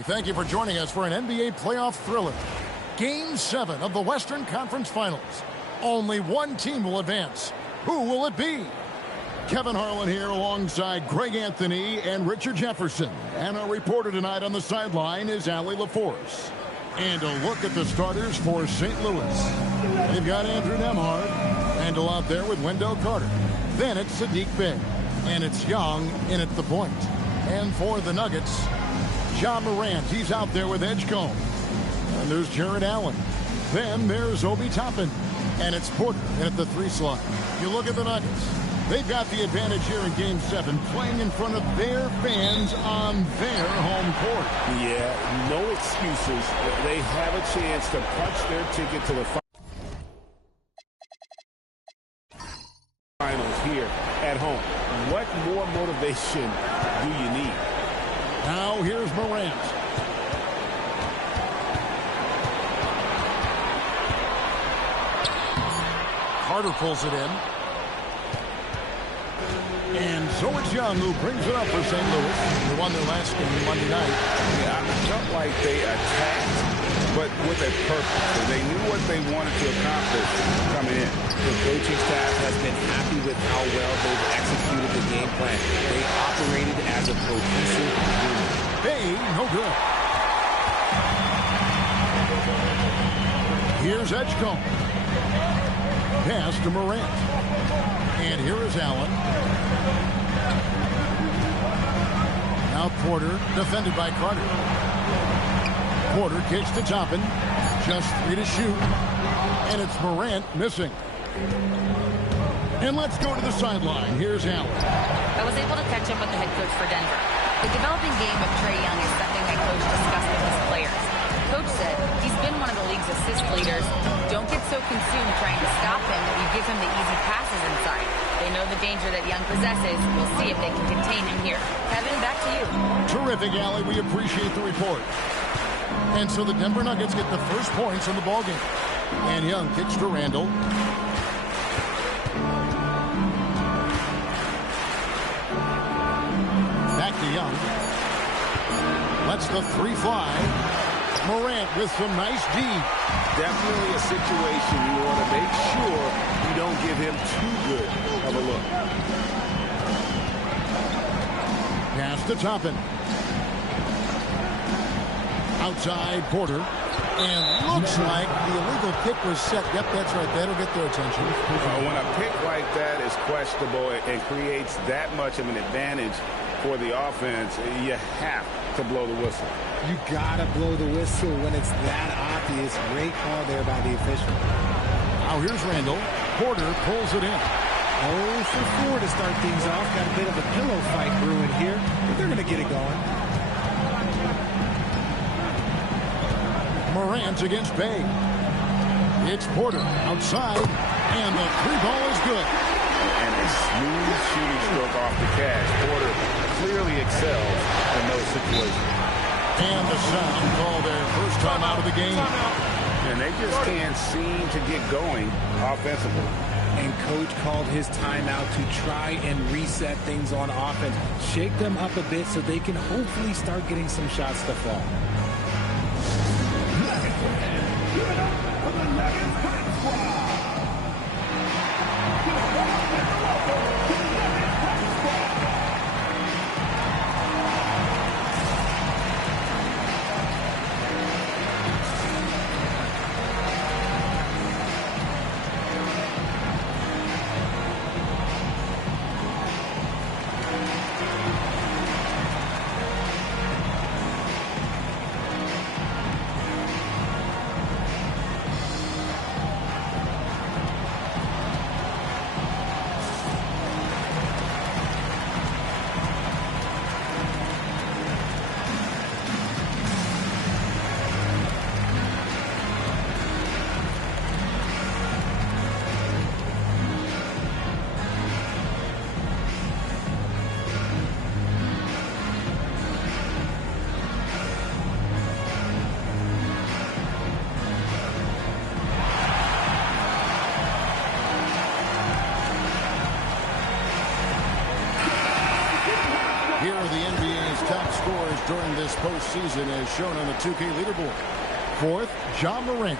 We thank you for joining us for an NBA playoff thriller. Game 7 of the Western Conference Finals. Only one team will advance. Who will it be? Kevin Harlan here alongside Greg Anthony and Richard Jefferson. And our reporter tonight on the sideline is Allie LaForce. And a look at the starters for St. Louis. They've got Andrew Nembhard. Randall out there with Wendell Carter. Then it's Sadiq Bey. And it's Young in at the point. And for the Nuggets, Ja Morant. He's out there with Edgecombe. And there's Jared Allen. Then there's Obi Toppin. And it's Porter in at the 3 slot. You look at the Nuggets. They've got the advantage here in Game 7, playing in front of their fans on their home court. Yeah, no excuses. They have a chance to punch their ticket to the finals here at home. What more motivation do you need? Now here's Morant. Carter pulls it in. And so it's Young who brings it up for St. Louis. They won their last game Monday night. Yeah, I felt like they attacked, but with a purpose. So they knew what they wanted to accomplish coming in. The coaching staff has been happy with how well they've executed the game plan. They operated as a cohesive unit. Hey, no good. Here's Edgecombe. Pass to Morant. And here is Allen. Now Porter, defended by Carter. Porter kicks to Toppin. Just 3 to shoot. And it's Morant missing. And let's go to the sideline. Here's Allen. I was able to catch up with the head coach for Denver. The developing game of Trae Young is something head coach discussed with his players. Coach said he's been one of the league's assist leaders. Don't get so consumed trying to stop him that you give him the easy passes inside. They know the danger that Young possesses. We'll see if they can contain him here. Kevin, back to you. Terrific, Allie. We appreciate the report. And so the Denver Nuggets get the first points in the ballgame. And Young kicks to Randall. Back to Young. Lets the 3 fly. Morant with some nice D. Definitely a situation you want to make sure you don't give him too good of a look. Pass to Toppin. Outside Porter. And looks like the illegal kick was set. Yep, that's right. That'll get their attention. When a pick like that is questionable and creates that much of an advantage for the offense, you have to blow the whistle. You gotta blow the whistle when it's that obvious. Great call there by the official. Now here's Randall. Porter pulls it in. 0 for 4 to start things off. Got a bit of a pillow fight brewing here, but they're gonna get it going. Morant against Bey. It's Porter outside, and the 3-ball is good. And a smooth shooting stroke off the cash. Porter clearly excels in those situations. And the sound call their first time out of the game. And they just can't seem to get going offensively. And coach called his timeout to try and reset things on offense. Shake them up a bit so they can hopefully start getting some shots to fall. this postseason as shown on the 2K leaderboard. Fourth, Ja Morant.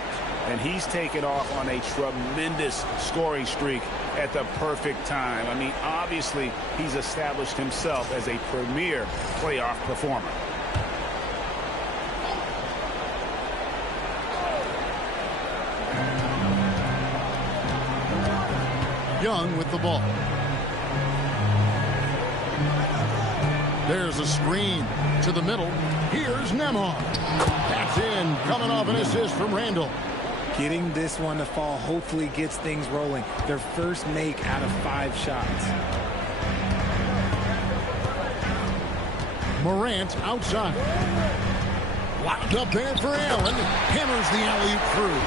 And he's taken off on a tremendous scoring streak at the perfect time. I mean, obviously, he's established himself as a premier playoff performer. Young with the ball. There's a screen to the middle. Here's Nembhard. That's in, coming off an assist from Randall. Getting this one to fall hopefully gets things rolling. Their first make out of 5 shots. Morant outside. Locked up there for Allen. Hammers the alley-oop through.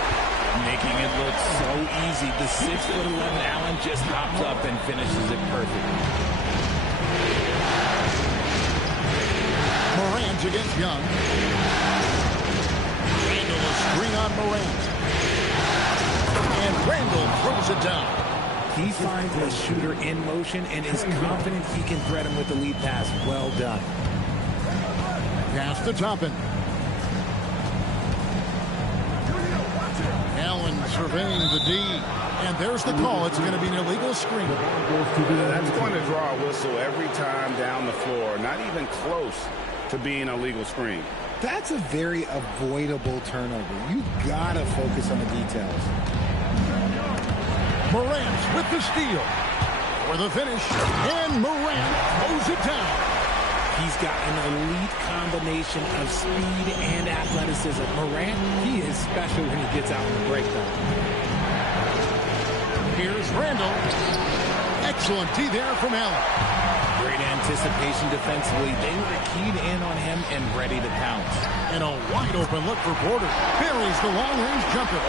Making it look so easy. The 6'11" Allen just hops up and finishes it perfect. Morant against Young. Randall a screen on Morant. And Randall throws it down. He finds a shooter in motion and is confident he can thread him with the lead pass. Well done. Pass to Toppin. Allen surveying the D. And there's the call. It's going to be an illegal screen. That's going to draw a whistle every time down the floor. Not even close to being a legal screen. That's a very avoidable turnover. You got to focus on the details. Morant with the steal. For the finish. And Morant throws it down. He's got an elite combination of speed and athleticism. Morant, he is special when he gets out in the breakdown. Here's Randall. Excellent D there from Allen. Great anticipation defensively. They were keyed in on him and ready to pounce. And a wide open look for Porter. Buries the long-range jumper.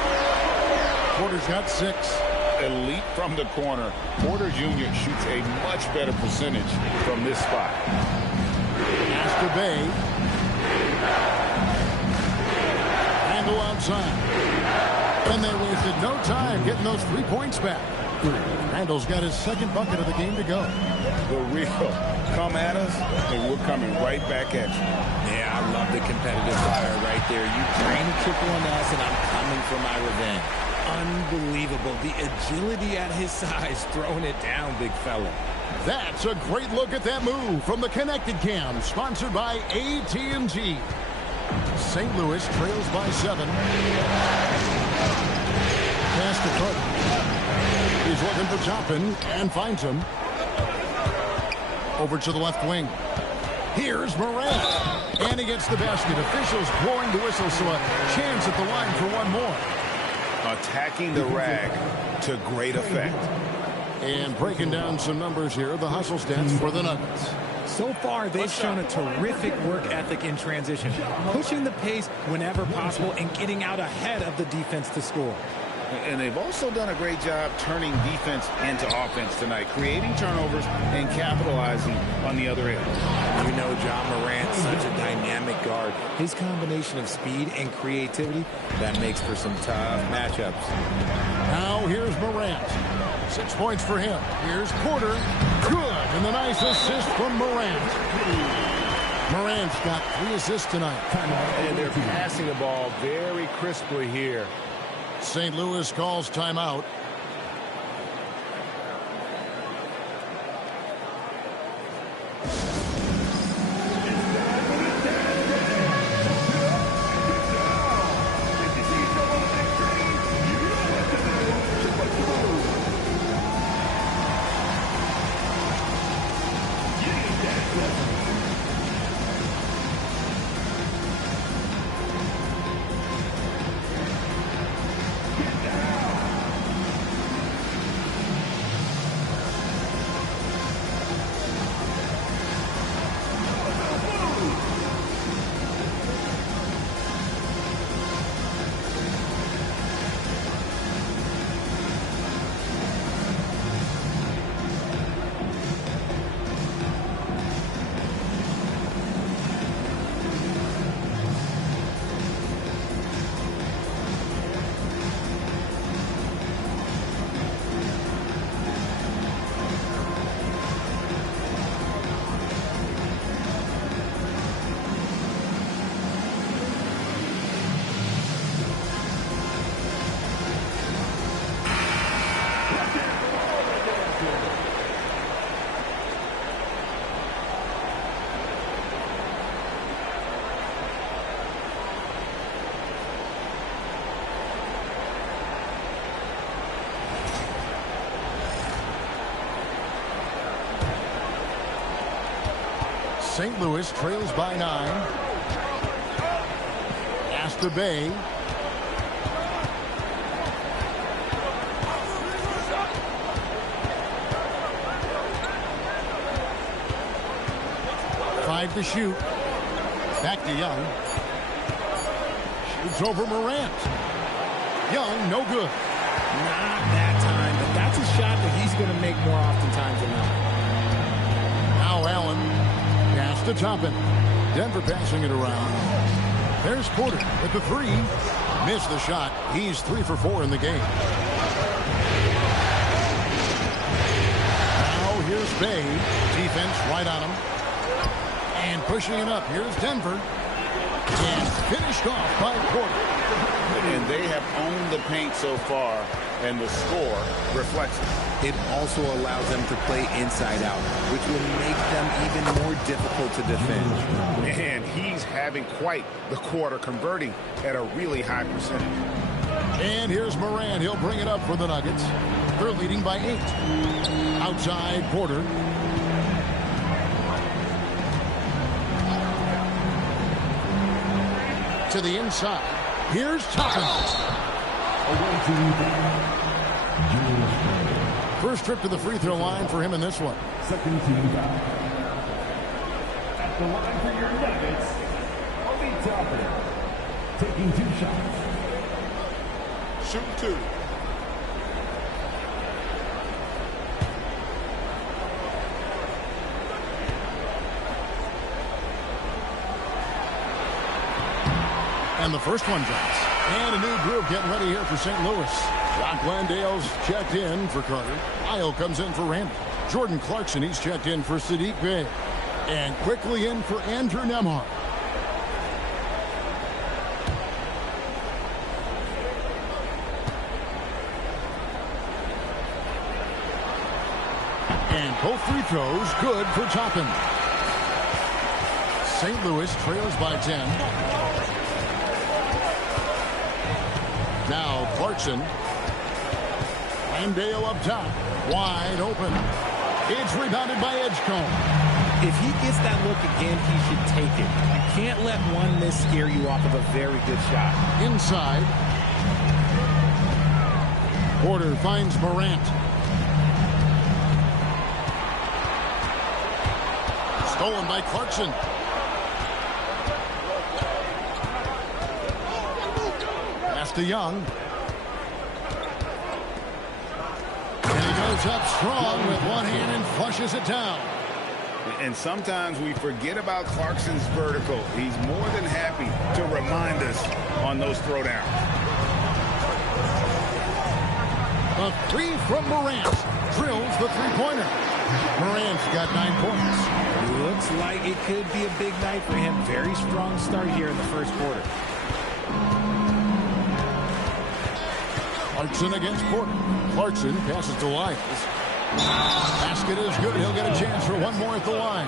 Porter's got 6. Elite from the corner. Porter Jr. shoots a much better percentage from this spot. Pass to Bay. Randall outside. And they wasted no time getting those 3 points back. Randall's got his second bucket of the game to go. The real come at us, and we're coming right back at you. Yeah, I love the competitive fire right there. You drain a triple on us, and I'm coming for my revenge. Unbelievable. The agility at his size, throwing it down, big fella. That's a great look at that move from the Connected Cam, sponsored by AT&T. St. Louis trails by 7. Pass to Cook. He's looking for Toppin and finds him. Over to the left wing. Here's Morant. And he gets the basket. Officials blowing the whistle, so a chance at the line for one more. Attacking the rag to great effect. And breaking down some numbers here, the hustle stats for the Nuggets. So far, they've shown a terrific work ethic in transition, pushing the pace whenever possible and getting out ahead of the defense to score. And they've also done a great job turning defense into offense tonight, creating turnovers and capitalizing on the other end. You know Ja Morant's such a dynamic guard. His combination of speed and creativity, that makes for some tough matchups. Now here's Morant. 6 points for him. Here's Porter. Good. And the nice assist from Morant. Morant's got 3 assists tonight. And they're passing the ball very crisply here. St. Louis calls timeout. St. Louis trails by 9. Pass to Bay. To shoot. Back to Young. Shoots over Morant. Young, no good. Not that time, but that's a shot that he's going to make more oftentimes than not. Now Allen. Pass to Toppin. Denver passing it around. There's Porter with the 3. Missed the shot. He's 3 for 4 in the game. Now here's Bay. Defense right on him. And pushing it up. Here's Denver. And finished off by Porter. And they have owned the paint so far, and the score reflects it. It also allows them to play inside out, which will make them even more difficult to defend. Man, he's having quite the quarter, converting at a really high percentage. And here's Morant. He'll bring it up for the Nuggets. They're leading by 8. Outside Porter. To the inside. Here's Toppin. First trip to the free throw line for him in this one. Second team foul. At the line for your Nuggets, Obi Toppin, taking 2 shots. Shoot 2. And the first one drops. And a new group getting ready here for St. Louis. Jock Landale's checked in for Carter. Isle comes in for Randall. Jordan Clarkson, he's checked in for Sadiq Bey. And quickly in for Andrew Nembhard. And both free throws good for Toppin. St. Louis trails by 10. Now Clarkson. Landale up top. Wide open. It's rebounded by Edgecombe. If he gets that look again, he should take it. You can't let one miss scare you off of a very good shot. Inside. Porter finds Morant. Stolen by Clarkson. To Young. And he goes up strong with one hand and flushes it down. And sometimes we forget about Clarkson's vertical. He's more than happy to remind us on those throwdowns. A 3 from Morant. Drills the 3-pointer. Morant's got 9 points. Looks like it could be a big night for him. Very strong start here in the first quarter. Clarkson against Porter. Clarkson passes to Lyles. Basket is good. He'll get a chance for one more at the line.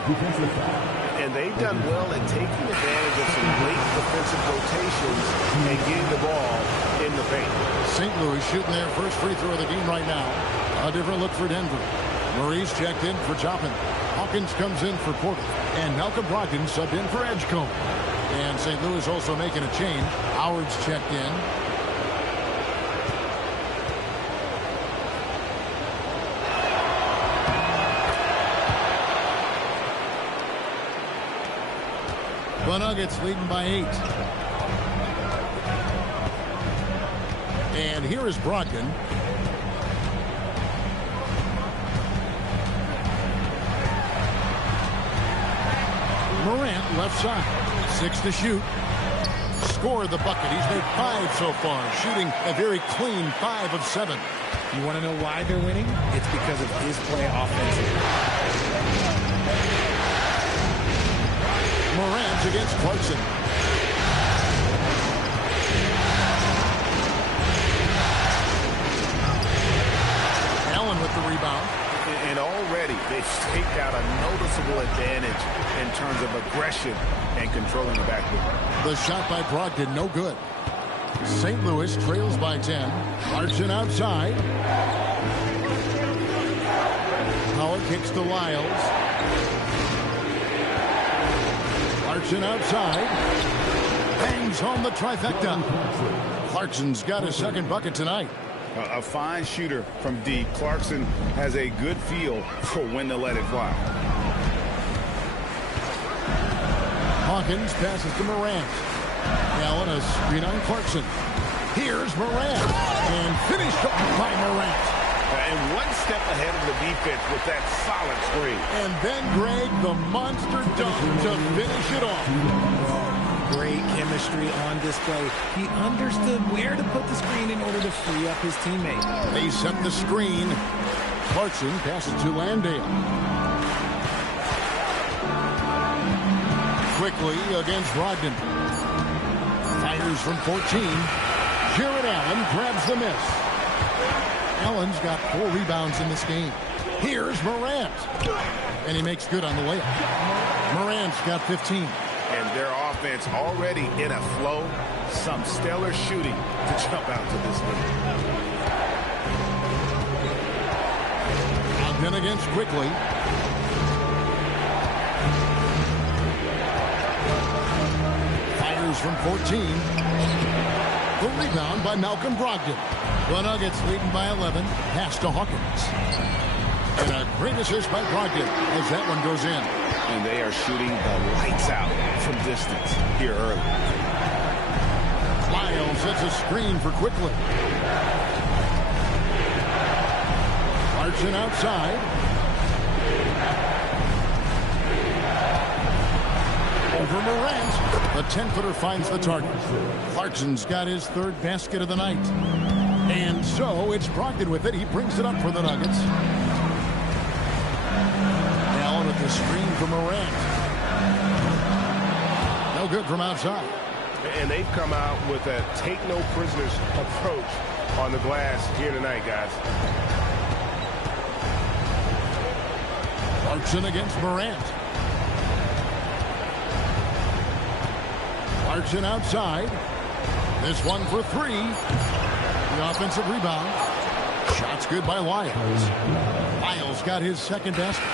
And they've done well at taking advantage of some late defensive rotations and getting the ball in the paint. St. Louis shooting their first free throw of the game right now. A different look for Denver. Murray's checked in for Toppin. Hawkins comes in for Porter. And Malcolm Brogdon subbed in for Edgecombe. And St. Louis also making a change. Howard's checked in. The Nuggets leading by 8. And here is Brogdon. Morant left side. 6 to shoot. Scored the bucket. He's made 5 so far. Shooting a very clean 5 of 7. You want to know why they're winning? It's because of his play offensively. Morant against Clarkson. Allen with the rebound. And already they've staked out a noticeable advantage in terms of aggression and controlling the backcourt. The shot by Brogdon, no good. St. Louis trails by 10. Clarkson outside. Howard kicks to Lyles. Clarkson outside. Bangs home the trifecta. Clarkson's got his second bucket tonight. A fine shooter from deep. Clarkson has a good feel for when to let it fly. Hawkins passes to Morant. Allen a screen on Clarkson. Here's Morant. And finished off by Morant. And one step ahead of the defense with that solid screen. And then Greg, the monster dunk to finish it off. Great chemistry on display. He understood where to put the screen in order to free up his teammate. They set the screen. Clarkson passes to Landale. Quickly against Brogdon. Fires from 14. Jared Allen grabs the miss. Allen's got 4 rebounds in this game. Here's Morant. And he makes good on the layup. Morant's got 15. And their offense already in a flow. Some stellar shooting to jump out to this lead. Ogden against Quickly. Fires from 14. The rebound by Malcolm Brogdon. The Nuggets leading by 11. Pass to Hawkins. And a great assist by Brogdon as that one goes in. And they are shooting the lights out from distance here early. Lyles sets a screen for Quickly. Clarkson outside. Over Morant. The 10-footer finds the target. Clarkson's got his third basket of the night. And so it's Brogdon with it. He brings it up for the Nuggets. Allen with the screen for Morant. No good from outside. And they've come out with a take-no-prisoners approach on the glass here tonight, guys. Clarkson against Morant. Clarkson outside. This one for 3. The offensive rebound. Shot's good by Lyles. Lyles got his second basket.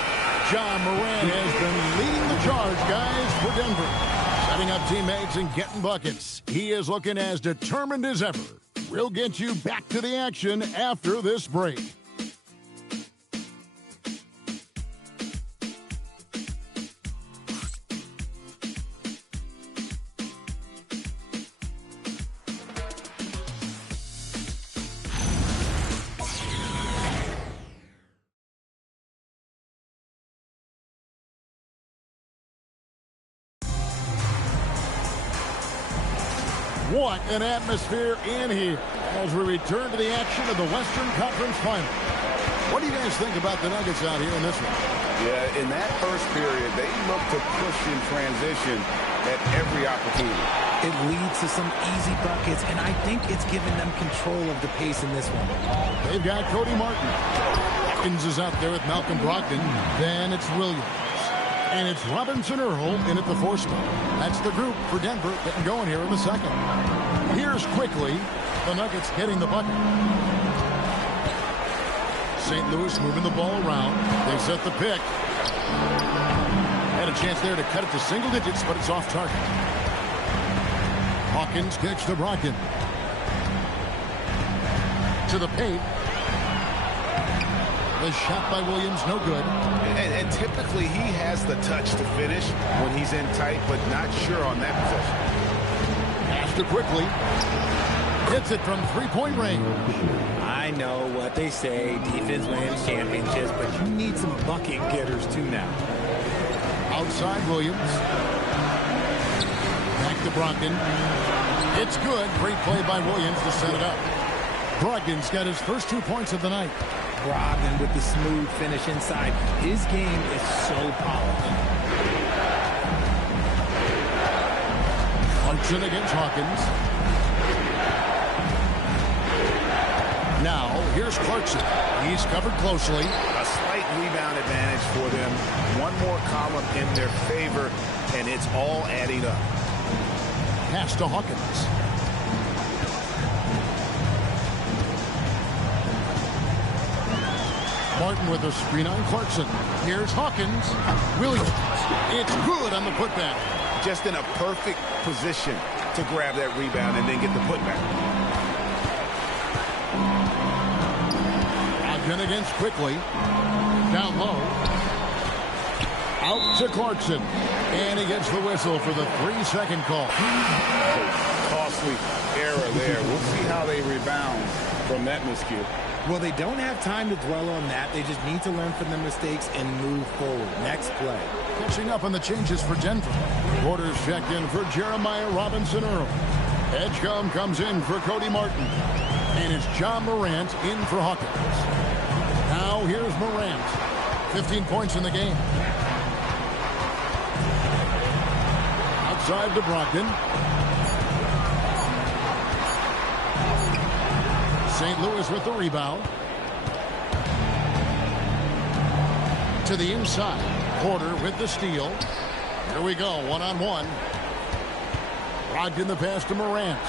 John Morant has been leading the charge, guys, for Denver. Setting up teammates and getting buckets. He is looking as determined as ever. We'll get you back to the action after this break. What an atmosphere in here as we return to the action of the Western Conference Final. What do you guys think about the Nuggets out here in this one? Yeah, in that first period, they looked to push in transition at every opportunity. It leads to some easy buckets, and I think it's given them control of the pace in this one. They've got Cody Martin. Hawkins is out there with Malcolm Brogdon. Then it's Williams. And it's Robinson Earl in at the 4 spot. That's the group for Denver getting going here in the second. Here's Quickly. The Nuggets getting the bucket. St. Louis moving the ball around. They set the pick. Had a chance there to cut it to single digits, but it's off target. Hawkins kicks to Brogdon. To the paint. The shot by Williams, no good. And typically he has the touch to finish when he's in tight, but not sure on that possession. Pass to Quickly. Hits it from 3-point range. I know what they say, defense wins championships, but you need some bucket getters too now. Outside Williams. Back to Brogdon. It's good. Great play by Williams to set it up. Brogdon's got his first 2 points of the night. Brogdon with the smooth finish inside. His game is so polished. Clarkson against Hawkins. Now, here's Clarkson. He's covered closely. A slight rebound advantage for them. One more column in their favor, and it's all adding up. Pass to Hawkins. Martin with a screen on Clarkson. Here's Hawkins. Williams. It's good on the putback. just in a perfect position to grab that rebound and then get the putback. Ogden against Quickly. Down low. Out to Clarkson. And he gets the whistle for the 3-second call. Costly error there. We'll see how they rebound from that miscue. Well, they don't have time to dwell on that. They just need to learn from their mistakes and move forward. Next play. Catching up on the changes for Denver. Porter's checked in for Jeremiah Robinson-Earl. Edgecombe comes in for Cody Martin. And it's John Morant in for Hawkins. Now here's Morant. 15 points in the game. Outside to Brogdon. St. Louis with the rebound. To the inside. Porter with the steal. Here we go, one-on-one. Brogdon the pass to Morant.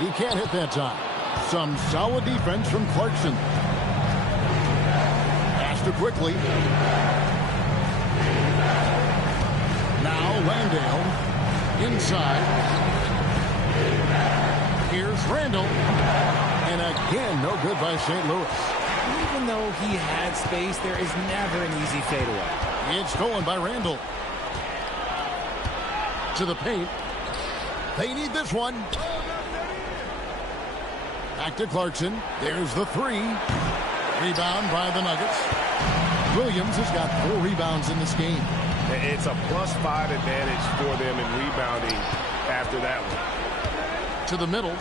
He can't hit that time. Some solid defense from Clarkson. Pass to Quickly. Now Landale. Inside. Here's Randall. And again, no good by St. Louis. Even though he had space, there is never an easy fadeaway. It's stolen by Randall. To the paint. They need this one. Back to Clarkson. There's the three. Rebound by the Nuggets. Williams has got 4 rebounds in this game. It's a +5 advantage for them in rebounding after that one. To the middle.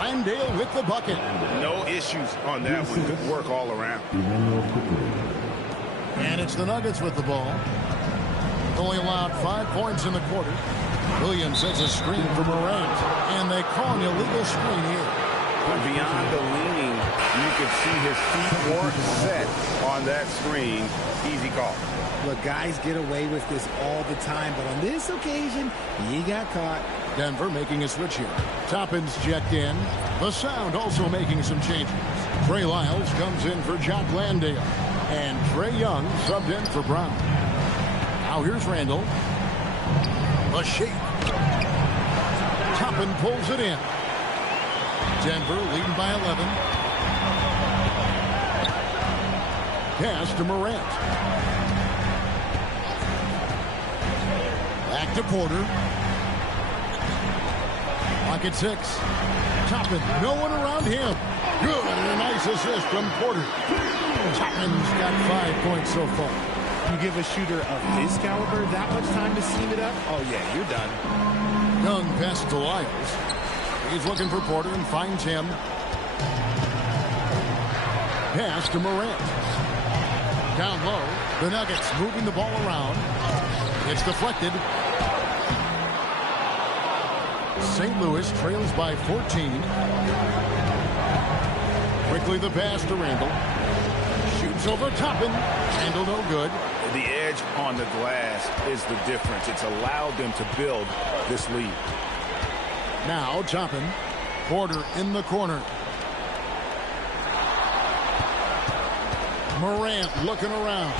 Landale with the bucket. No issues on that one. Good work all around. And it's the Nuggets with the ball. Only allowed 5 points in the quarter. Williams sets a screen for Morant. And they call an illegal screen here. But beyond the leaning, you could see his feet weren't set on that screen. Easy call. Look, guys get away with this all the time, but on this occasion, he got caught. Denver making a switch here. Toppin's checked in. The Sound also making some changes. Trey Lyles comes in for Jock Landale. And Trae Young subbed in for Brown. Now here's Randall. The shake. Toppin pulls it in. Denver leading by 11. Pass to Morant. Back to Porter. Pocket 6. Toppin, no one around him. Good, and a nice assist from Porter. Toppin's got 5 points so far. You give a shooter of his caliber that much time to seam it up? Oh, yeah, you're done. Young passes to Lyles. He's looking for Porter and finds him. Pass to Morant. Down low. The Nuggets moving the ball around. It's deflected. St. Louis trails by 14. Quickly the pass to Randall. Shoots over Toppin. Randall no good. The edge on the glass is the difference. It's allowed them to build this lead. Now Toppin. Porter in the corner. Morant looking around.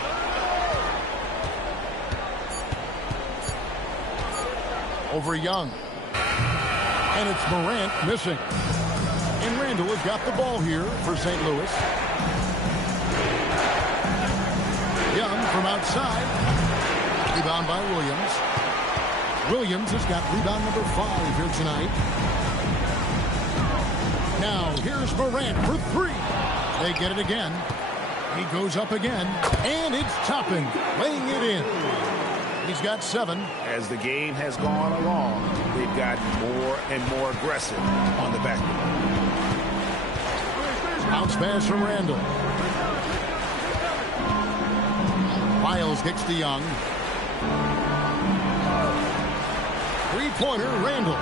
Over Young. And it's Morant missing. And Randall has got the ball here for St. Louis. Young from outside. Rebound by Williams. Williams has got rebound number 5 here tonight. Now here's Morant for 3. They get it again. He goes up again. And it's Toppin laying it in. He's got 7. As the game has gone along, they've gotten more and more aggressive on the backboard. Bounce pass from Randall. Lyles kicks to Young. Three-pointer, Randall.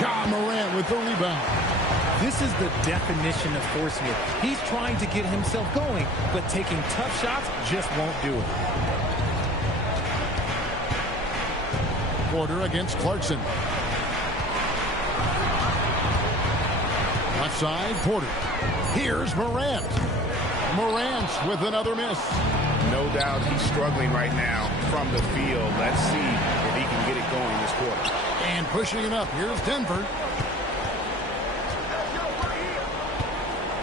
Ja Morant with the rebound. This is the definition of forcing it. He's trying to get himself going, but taking tough shots just won't do it. Porter against Clarkson. Left side, Porter. Here's Morant. Morant with another miss. No doubt he's struggling right now from the field. Let's see if he can get it going this quarter. And pushing it up. Here's Denver.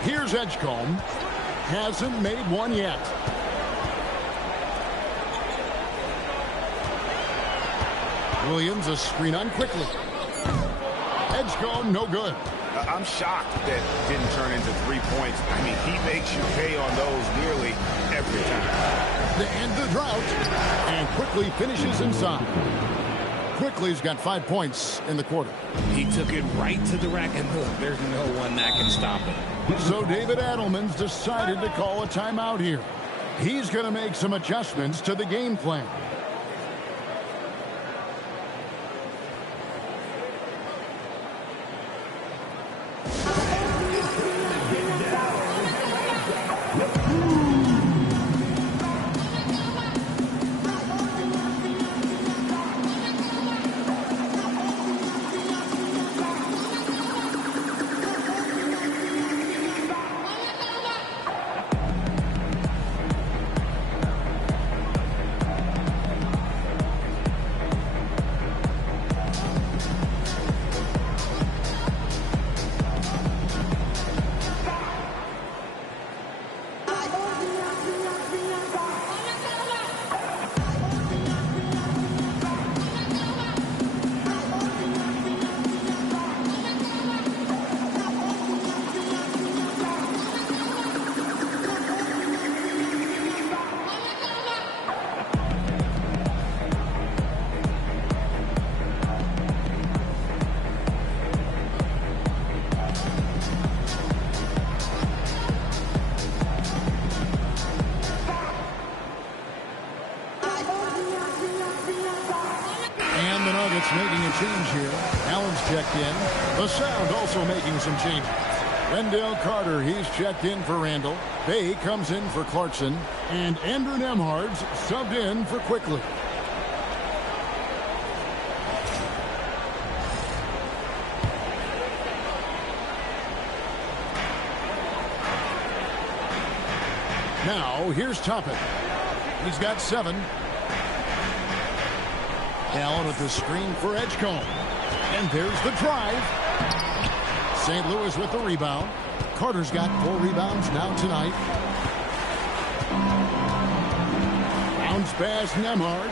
Here's Edgecombe. Hasn't made one yet. Williams, a screen on quickly. Edgecombe, no good. I'm shocked that didn't turn into 3 points. I mean, he makes you pay on those nearly every time. To end the drought. And quickly finishes inside. Quickly's got 5 points in the quarter. He took it right to the rack, and look, there's no one that can stop it. So David Adelman's decided to call a timeout here. He's going to make some adjustments to the game plan. Making a change here. Allen's checked in. The Sound also making some changes. Wendell Carter, he's checked in for Randall. Bay comes in for Clarkson. And Andrew Nemhard's subbed in for Quickly. Now, here's Toppin. He's got 7. Allen with the screen for Edgecombe. And there's the drive. St. Louis with the rebound. Carter's got 4 rebounds now tonight. Bounce pass Nemhard.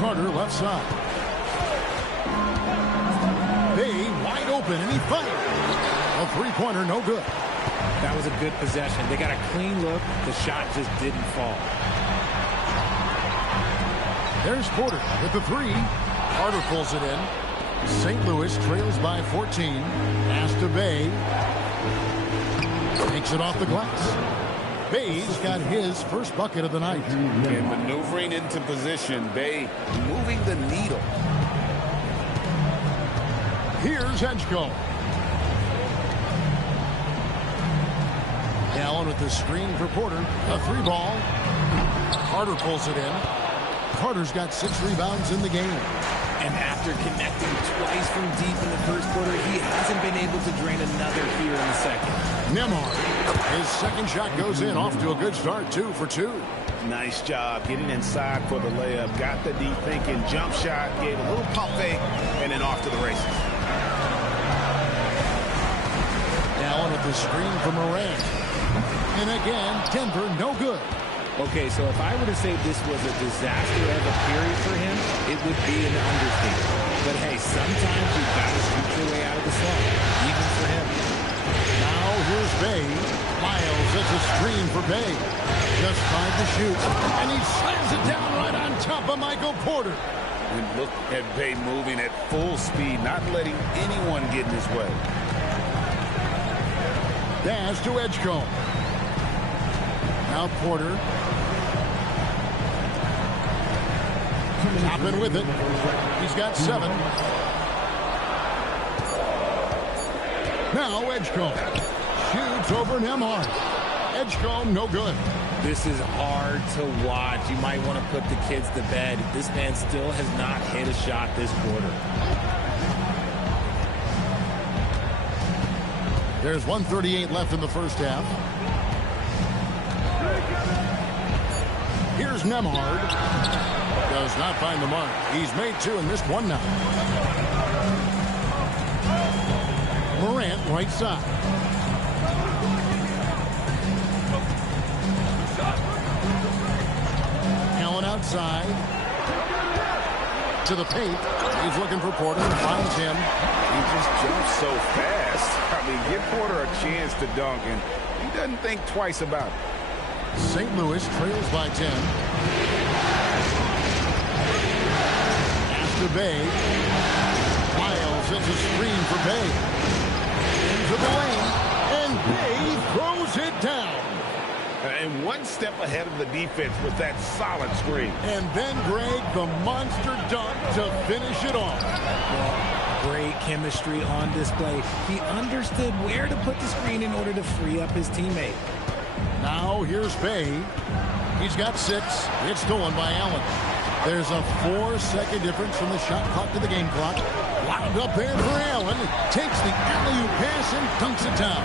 Carter left side. Bay wide open and he fired. A three-pointer no good. That was a good possession. They got a clean look. The shot just didn't fall. There's Porter with the 3. Carter pulls it in. St. Louis trails by 14. Pass to Bay. Takes it off the glass. Bay's got his first bucket of the night. And maneuvering into position. Bay moving the needle. Here's Edgecombe. Allen with the screen for Porter. A 3 ball. Carter pulls it in. Carter's got 6 rebounds in the game. And after connecting twice from deep in the first quarter, he hasn't been able to drain another here in the second. Nemhard, his second shot goes in, off to a good start, 2 for 2. Nice job getting inside for the layup. Got the deep thinking jump shot, gave a little pump fake, and then off to the races. Allen with the screen for Morant. And again, Denver no good. Okay, so if I were to say this was a disaster of a period for him, it would be an understatement. But hey, sometimes you've got to shoot your way out of the slump, even for him. Now here's Bay. Miles, that's a screen for Bay. Just tried to shoot, and he slams it down right on top of Michael Porter. And look at Bay moving at full speed, not letting anyone get in his way. Dash to Edgecombe. Now Porter. Toppin with it. He's got 7. Now Edgecombe. Shoots over Nemhard. Edgecombe no good. This is hard to watch. You might want to put the kids to bed. This man still has not hit a shot this quarter. There's 1:38 left in the first half. Here's Nemhard. Does not find the mark. He's made two and missed one now. Morant, right side. Allen outside. To the paint. He's looking for Porter and finds him. He just jumps so fast. I mean, give Porter a chance to dunk, and he doesn't think twice about it. St. Louis trails by 10. After Bay. Miles hits a screen for Bay. Into the lane, and Bay throws it down. And one step ahead of the defense with that solid screen. And then, Greg, the monster dunk to finish it off. Great chemistry on display. He understood where to put the screen in order to free up his teammate. Now here's Bay. He's got 6. It's stolen by Allen. There's a 4-second difference from the shot clock to the game clock. Wound up there for Allen. Takes the alley-oop pass and dunks it down.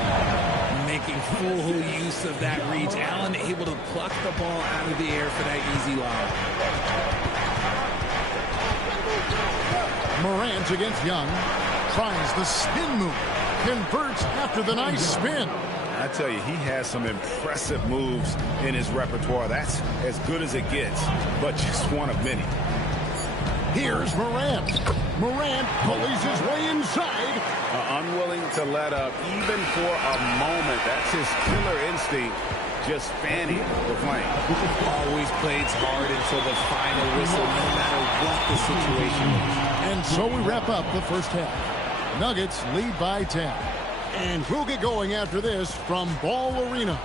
Making full use of that reach. Allen able to pluck the ball out of the air for that easy lob. Morant against Young. Tries the spin move. Converts after the nice spin. I tell you, he has some impressive moves in his repertoire. That's as good as it gets, but just one of many. Here's Morant. Morant pulleys his way inside. Unwilling to let up even for a moment. That's his killer instinct, just fanning the flame. Always plays hard until the final whistle, no matter what the situation is. And so we wrap up the first half. Nuggets lead by 10. And we'll get going after this from Ball Arena.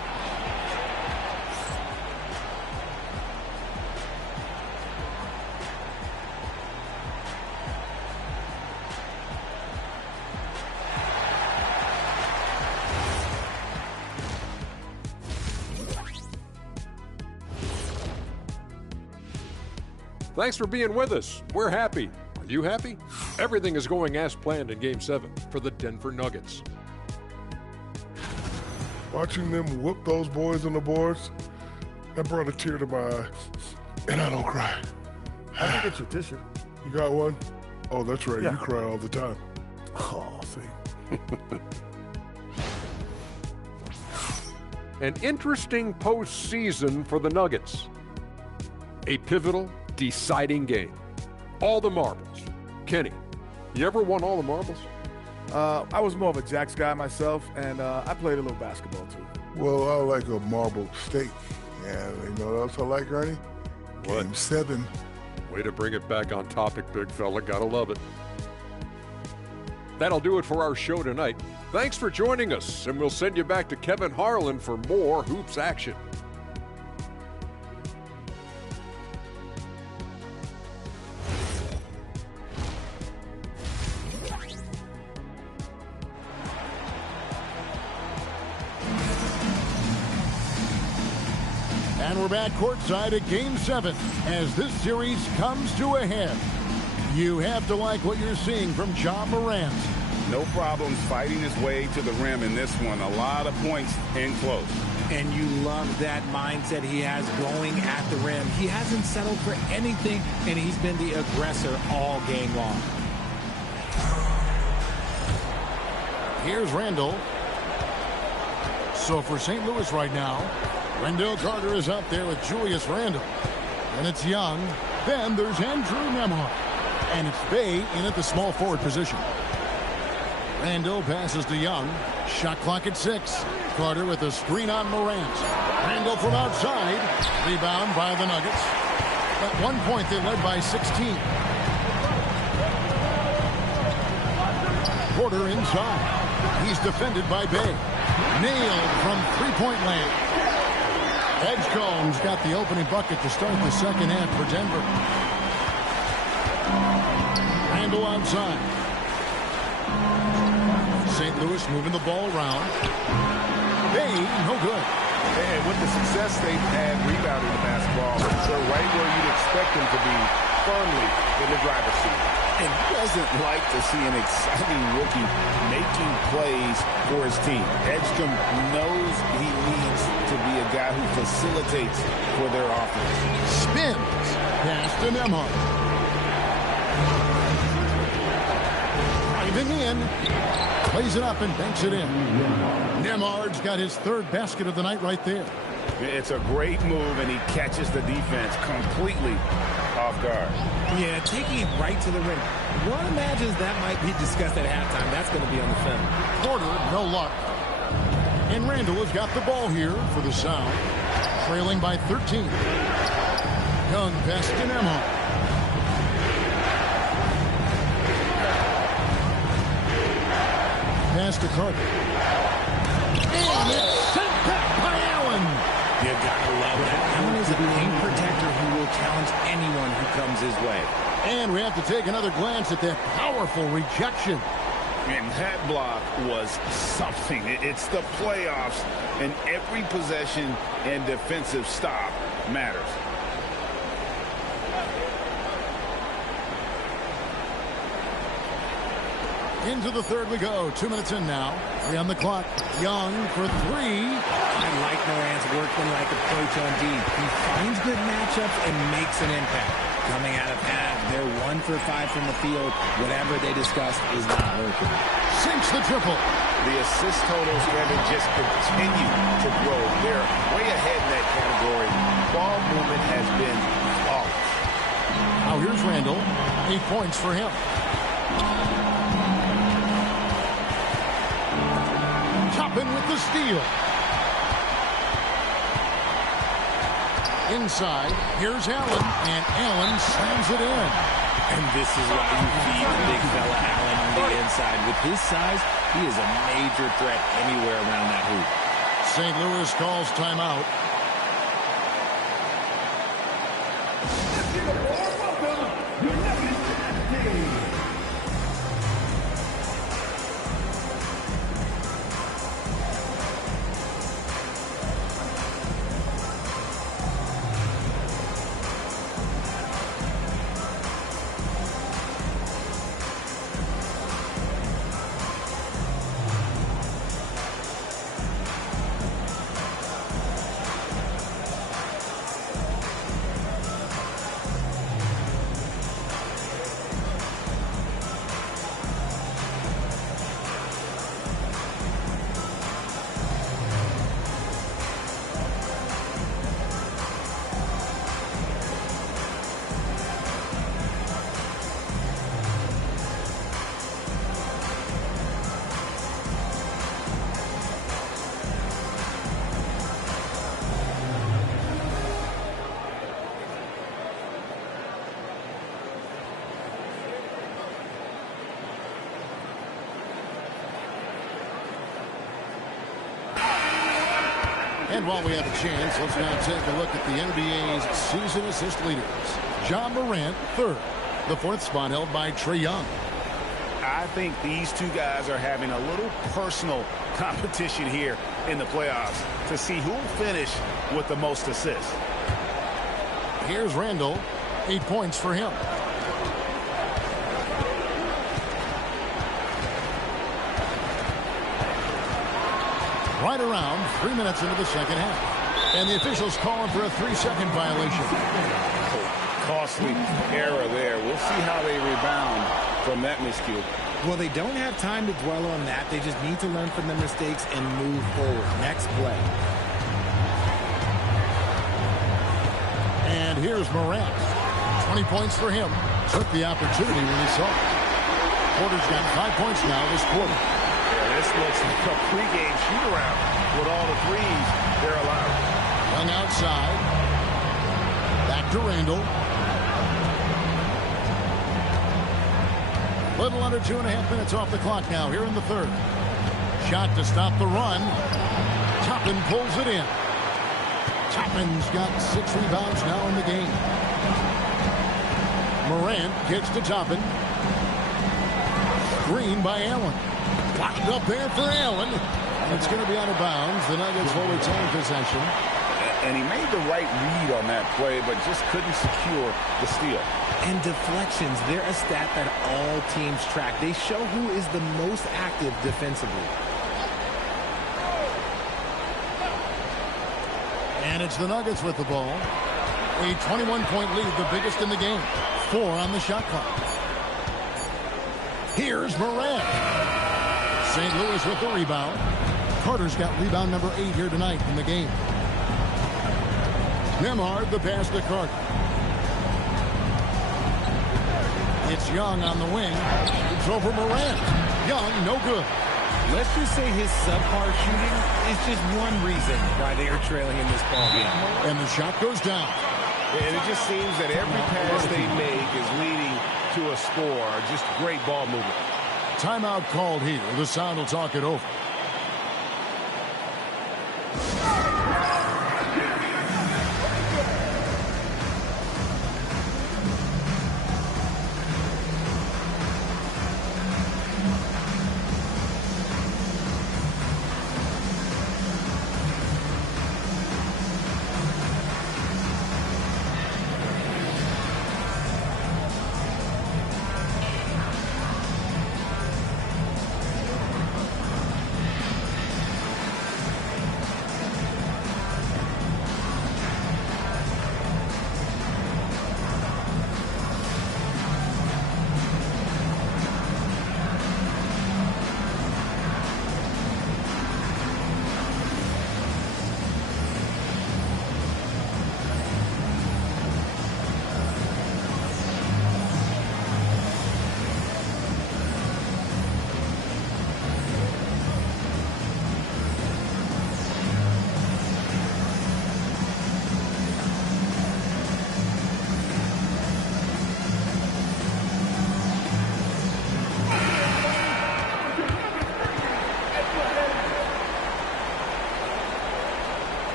Thanks for being with us. We're happy. Are you happy? Everything is going as planned in Game 7 for the Denver Nuggets. Watching them whoop those boys on the boards, that brought a tear to my eye. And I don't cry. I can get your tissue. You got one? Oh, that's right. Yeah. You cry all the time. Oh, see. An interesting postseason for the Nuggets. A pivotal, deciding game. All the marbles. Kenny, you ever won all the marbles? I was more of a jacks guy myself, and I played a little basketball too. Well, I like a marble steak. And you know what else I like, Ernie? What? Game 7. Way to bring it back on topic, big fella. Gotta love it. That'll do it for our show tonight. Thanks for joining us, and we'll send you back to Kevin Harlan for more hoops action. And we're back courtside at Game 7 as this series comes to a head. You have to like what you're seeing from Ja Morant. No problems fighting his way to the rim in this one. A lot of points in close. And you love that mindset he has going at the rim. He hasn't settled for anything, and he's been the aggressor all game long. Here's Randall. So for St. Louis right now, Wendell Carter is out there with Julius Randle. And it's Young. Then there's Andrew Nemhard. And it's Bay in at the small forward position. Randall passes to Young. Shot clock at 6. Carter with a screen on Morant. Randall from outside. Rebound by the Nuggets. At one point, they led by 16. Porter inside. He's defended by Bay. Nailed from three-point land. Edgecombe's got the opening bucket to start the second half for Denver. Randall outside. St. Louis moving the ball around. Bay, no good. And with the success they've had rebounding the basketball, they're right where you'd expect them to be, firmly in the driver's seat. And who doesn't like to see an exciting rookie making plays for his team? Edgecombe knows he needs to be a guy who facilitates for their offense. Spins. Pass to Nemhard. Driving in. Plays it up and banks it in. Nemhard's got his third basket of the night right there. It's a great move, and he catches the defense completely off guard. Yeah, taking it right to the rim. One imagines that might be discussed at halftime. That's going to be on the film. Porter, no luck. And Randall has got the ball here for the Sound. Trailing by 13. Young pass to Nemhard. Pass to Carter. And it's sent back by Allen. You gotta love that. Allen is a paint protector who will challenge anyone who comes his way. And we have to take another glance at that powerful rejection. And that block was something. It's the playoffs, and every possession and defensive stop matters. Into the third we go. 2 minutes in now. 3 on the clock. Young for 3. I like Morant's workmanlike approach on D. He finds good matchups and makes an impact. Coming out of half, they're 1 for 5 from the field. Whatever they discussed is not working. Sinks the triple. The assist totals rather just continue to grow. They're way ahead in that category. Ball movement has been flawless. Now here's Randall. 8 points for him. Toppin with the steal. Inside, here's Allen, and Allen slams it in. And this is why you feed the big fella Allen on the inside. With his size, he is a major threat anywhere around that hoop. St. Louis calls timeout. And while we have a chance, let's now take a look at the NBA's season assist leaders. Ja Morant, third. The fourth spot held by Trae Young. I think these two guys are having a little personal competition here in the playoffs to see who will finish with the most assists. Here's Randall. 8 points for him. Right around 3 minutes into the second half. And the officials calling for a 3-second violation. Costly error there. We'll see how they rebound from that miscue. Well, they don't have time to dwell on that. They just need to learn from their mistakes and move forward. Next play. And here's Morant. 20 points for him. Took the opportunity when he saw it. Porter's got 5 points now this quarter. This looks like a pregame shoot-around with all the threes they're allowed. Young outside. Back to Randall. Little under 2.5 minutes off the clock now here in the third. Shot to stop the run. Toppin pulls it in. Toppin's got 6 rebounds now in the game. Morant kicks to Toppin. Screen by Allen. Blocked up there for Allen. And it's going to be out of bounds. The Nuggets will retain possession. And he made the right read on that play, but just couldn't secure the steal. And deflections, they're a stat that all teams track. They show who is the most active defensively. And it's the Nuggets with the ball. A 21-point lead, the biggest in the game. 4 on the shot clock. Here's Morant. St. Louis with the rebound. Carter's got rebound number 8 here tonight in the game. Nembhard the pass to Carter. It's Young on the wing. It's over Morant. Young, no good. Let's just say his subpar shooting is just one reason why they are trailing in this ball game. And the shot goes down. And it just seems that every pass they make is leading to a score. Just great ball movement. Timeout called here. The Sound will talk it over.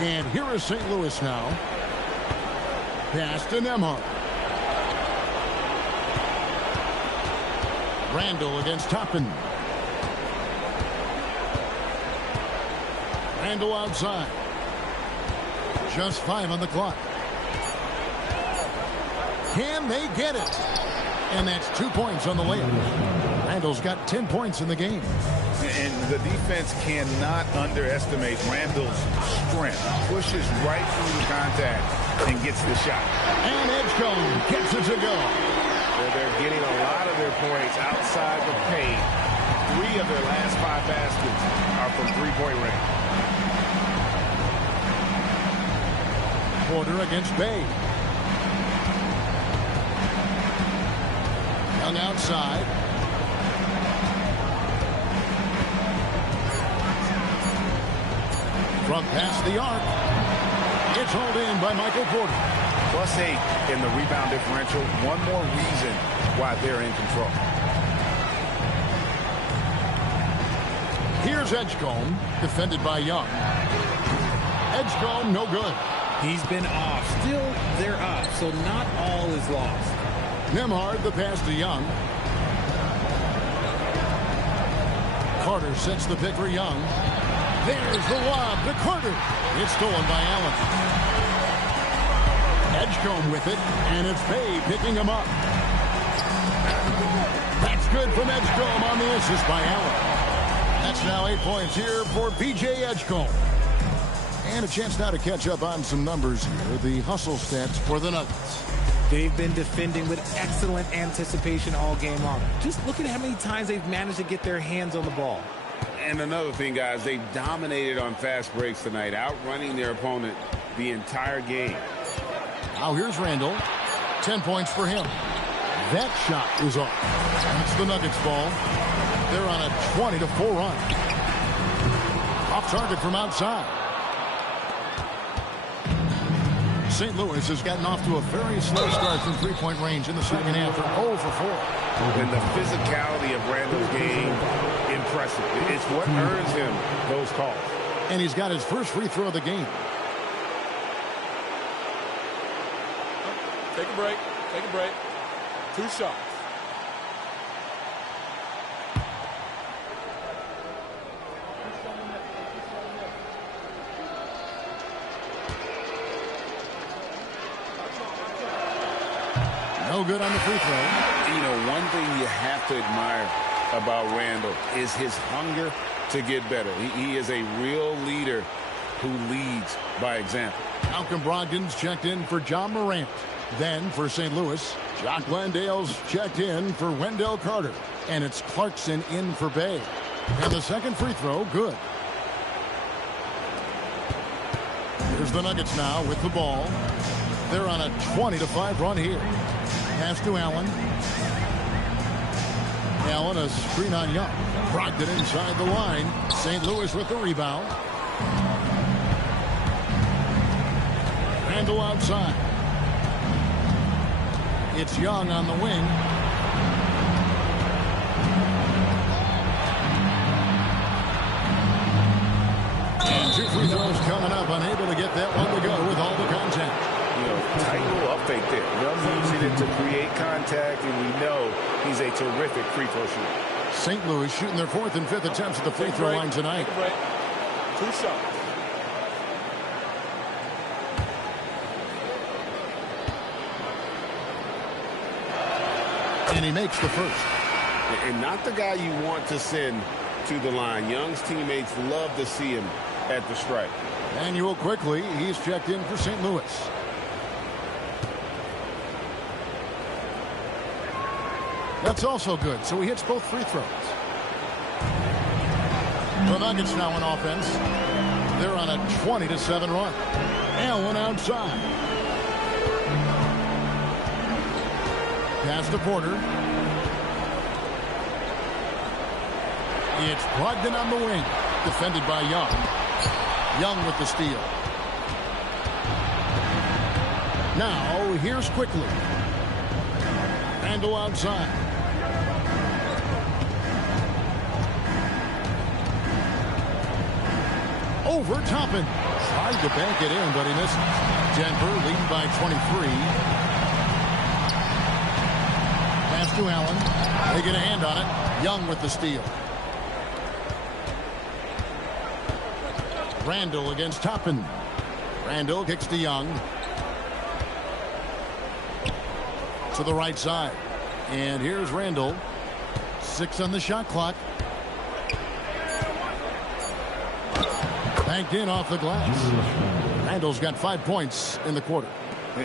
And here is St. Louis now. Pass to Nembhard. Randall against Toppin. Randall outside. Just 5 on the clock. Can they get it? And that's 2 points on the layup. Randall's got 10 points in the game. And the defense cannot underestimate Randall's strength. Pushes right through the contact and gets the shot. And Edgecombe gets it to go. They're getting a lot of their points outside the paint. 3 of their last 5 baskets are from three-point range. Porter against Bay. Young outside. From past the arc. It's hauled in by Michael Porter. +8 in the rebound differential. One more reason why they're in control. Here's Edgecombe, defended by Young. Edgecombe, no good. He's been off. Still, they're up, so not all is lost. Nembhard, the pass to Young. Carter sets the pick for Young. There's the lob to Carter. It's stolen by Allen. Edgecombe with it, and it's Bay picking him up. That's good from Edgecombe on the assist by Allen. That's now 8 points here for P.J. Edgecombe. And a chance now to catch up on some numbers here. The hustle stats for the Nuggets. They've been defending with excellent anticipation all game long. Just look at how many times they've managed to get their hands on the ball. And another thing, guys, they've dominated on fast breaks tonight, outrunning their opponent the entire game. Now here's Randall. 10 points for him. That shot is off. And it's the Nuggets ball. They're on a 20-4 run. Off target from outside. St. Louis has gotten off to a very slow start from three-point range in the second half. They're 0 for 4. And the physicality of Randall's game, impressive. It's what earns him those calls. And he's got his first free throw of the game. Take a break. Take a break. 2 shots. No good on the free throw. You know, one thing you have to admire about Randall is his hunger to get better. He is a real leader who leads by example. Malcolm Brogdon's checked in for John Morant. Then for St. Louis, Jock Landale's checked in for Wendell Carter. And it's Clarkson in for Bay. And the second free throw, good. Here's the Nuggets now with the ball. They're on a 20-5 run here. Pass to Allen. Allen, a screen on Young. Brogdon inside the line. St. Louis with the rebound. Randall outside. It's Young on the wing. And 2 free throws coming up. Unable to get that one to go with all the contact. You know, tight little up fake there. Young using it to create contact, and we know he's a terrific free throw shooter. St. Louis shooting their 4th and 5th attempts at the free throw line tonight. 2 shots. And he makes the first. And not the guy you want to send to the line. Young's teammates love to see him at the stripe. Manuel quickly, he's checked in for St. Louis. That's also good, so he hits both free throws. The Nuggets now on offense. They're on a 20-7 run. Allen outside. Pass to Porter. It's Brogdon on the wing. Defended by Young. Young with the steal. Now, here's quickly. Randall outside. Over Toppin. Tried to bank it in, but he misses. Denver leading by 23. Pass to Allen. They get a hand on it. Young with the steal. Randall against Toppin. Randall kicks to Young. To the right side. And here's Randall. 6 on the shot clock. Banked in off the glass. Randall's got 5 points in the quarter.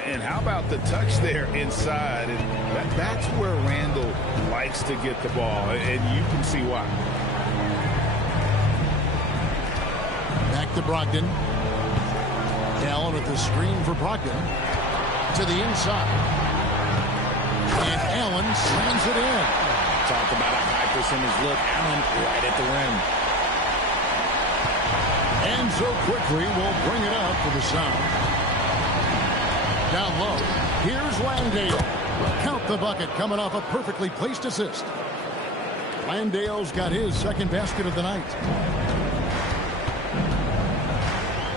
And how about the touch there inside? And that's where Randall likes to get the ball. And you can see why. Back to Brogdon. Allen with the screen for Brogdon. To the inside. And Allen slams it in. Talk about a high percentage look. Allen right at the rim. And so quickly we'll bring it up for the sound. Down low. Here's Landale. Count the bucket coming off a perfectly placed assist. Landale's got his second basket of the night.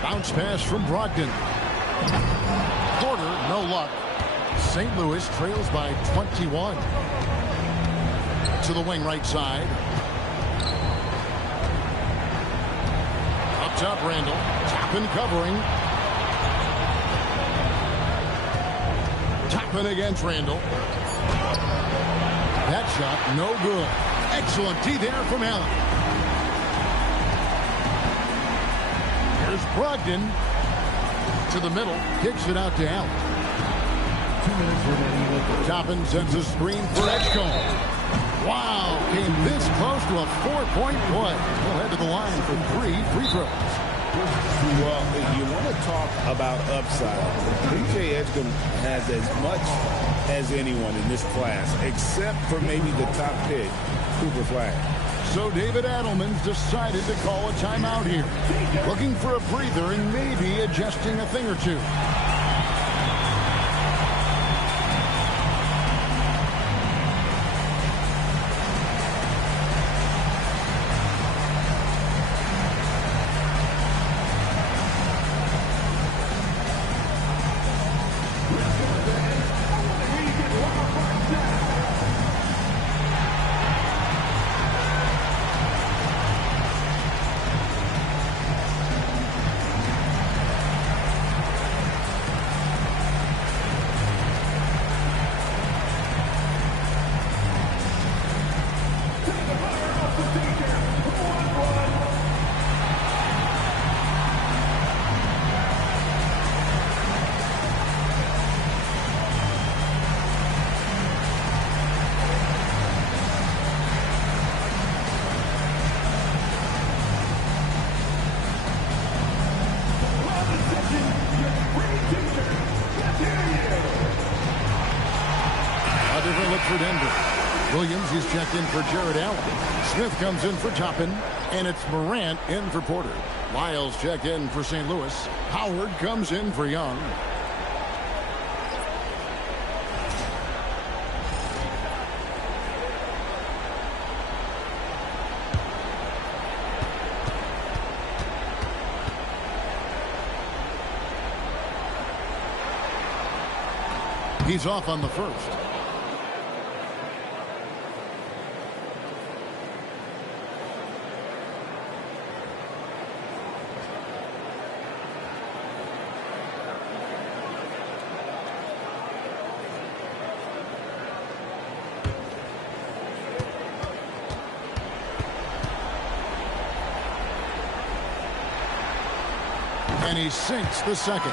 Bounce pass from Brogdon. Porter, no luck. St. Louis trails by 21. To the wing right side. Up top, Randall. Toppin covering. Toppin against Randall. That shot, no good. Excellent D there from Allen. Here's Brogdon to the middle. Kicks it out to Allen. 2 minutes remaining. Toppin sends a screen for Edgecombe. Wow, came this close to a 4-point play. He'll head to the line for 3 free throws. Well, you want to talk about upside. P.J. Edgecombe has as much as anyone in this class, except for maybe the top pick, Cooper Flag. So David Adelman's decided to call a timeout here. Looking for a breather and maybe adjusting a thing or two. Williams is checked in for Jared Allen. Smith comes in for Toppin, and it's Morant in for Porter. Lyles checked in for St. Louis. Howard comes in for Young. He's off on the first. And he sinks the second.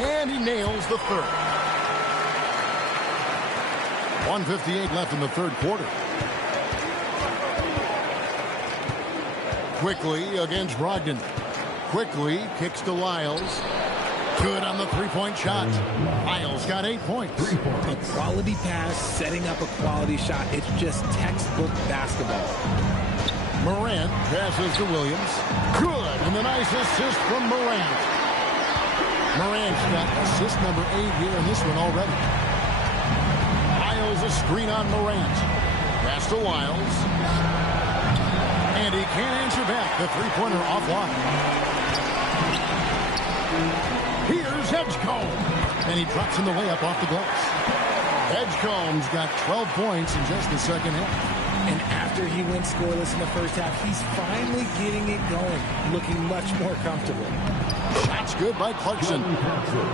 And he nails the third. 1:58 left in the third quarter. Quickly against Brogdon. Quickly kicks to Lyles. Good on the three-point shot. Lyles got 8 points. A quality pass, setting up a quality shot. It's just textbook basketball. Morant passes to Williams. Good, and a nice assist from Morant. Morant's got assist number 8 here in this one already. Lyles a screen on Morant. Pass to Lyles. And he can't answer back. The three-pointer offline. Here's Edgecombe. And he drops in the layup off the glass. Edgecombe's got 12 points in just the second half. And after he went scoreless in the first half, he's finally getting it going, looking much more comfortable. That's good by Clarkson.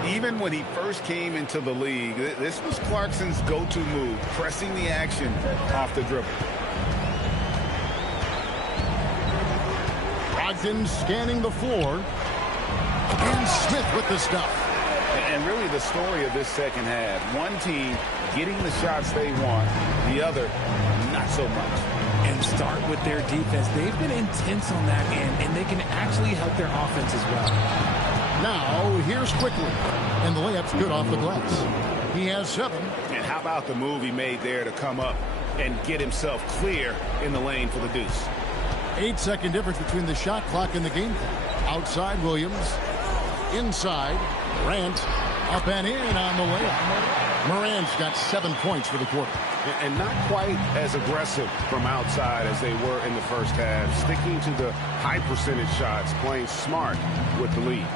Even when he first came into the league, this was Clarkson's go-to move, pressing the action off the dribble. Brogdon scanning the floor. And Smith with the stuff. And really the story of this second half, one team getting the shots they want, the other not so much. And start with their defense. They've been intense on that end, and they can actually help their offense as well. Now, here's Quickly. And the layup's good off the glass. He has 7. And how about the move he made there to come up and get himself clear in the lane for the deuce? 8-second difference between the shot clock and the game clock. Outside Williams. Inside. Morant. Up and in on the layup. Morant's got 7 points for the quarter. And not quite as aggressive from outside as they were in the first half. Sticking to the high percentage shots. Playing smart with the lead.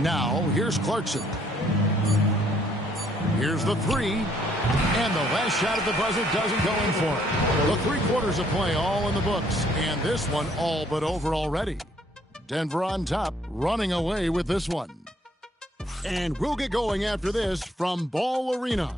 Now, here's Clarkson. Here's the three. And the last shot at the buzzer doesn't go in for it. The 3 quarters of play all in the books. And this one all but over already. Denver on top, running away with this one. And we'll get going after this from Ball Arena.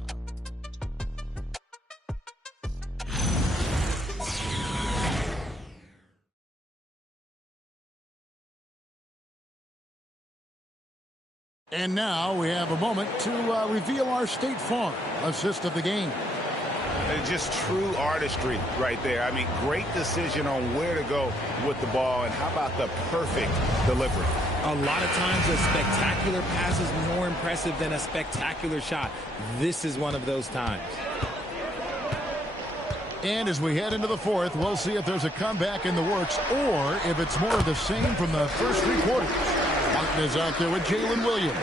And now we have a moment to reveal our State Farm assist of the game. Just true artistry right there. I mean, great decision on where to go with the ball, and how about the perfect delivery? A lot of times a spectacular pass is more impressive than a spectacular shot. This is one of those times. And as we head into the fourth, we'll see if there's a comeback in the works or if it's more of the same from the first 3 quarters. Martin is out there with Jalen Williams.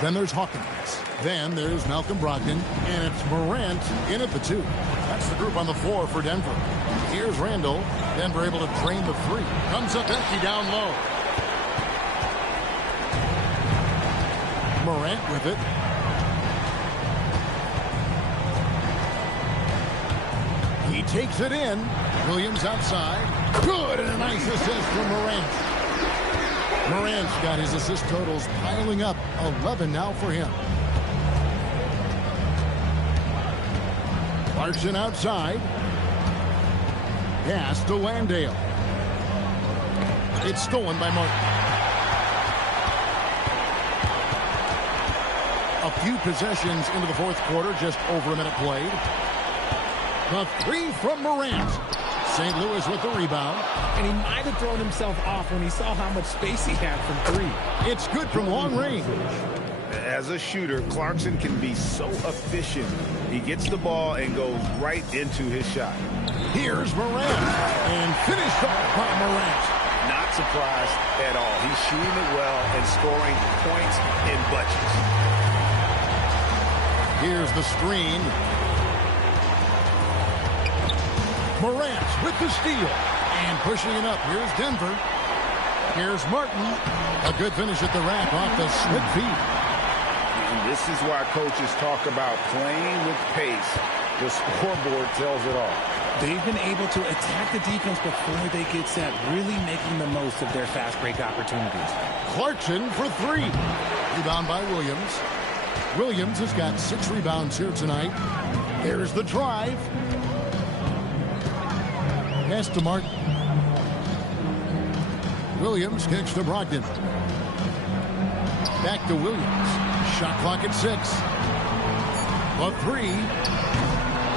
Then there's Hawkins. Then there's Malcolm Brogdon. And it's Morant in at the 2. That's the group on the floor for Denver. Here's Randall. Denver able to drain the 3. Comes up empty down low. Morant with it. He takes it in. Williams outside. Good, and a nice assist from Morant. Morant's got his assist totals piling up. 11 now for him. Clarkson outside. Pass to Landale. It's stolen by Martin. A few possessions into the fourth quarter, just over a minute played. The three from Morant. St. Louis with the rebound. And he might have thrown himself off when he saw how much space he had from three. It's good from long range. As a shooter, Clarkson can be so efficient. He gets the ball and goes right into his shot. Here's Morant. And finished off by Morant. Not surprised at all. He's shooting it well and scoring points in bunches. Here's the screen. Morant with the steal. And pushing it up. Here's Denver. Here's Martin. A good finish at the rack off the slick feet. And this is why coaches talk about playing with pace. The scoreboard tells it all. They've been able to attack the defense before they get set, really making the most of their fast break opportunities. Clarkson for three. Rebound by Williams. Williams has got 6 rebounds here tonight. There's the drive. Pass to Martin. Williams kicks to Brogdon. Back to Williams. Shot clock at 6. A three.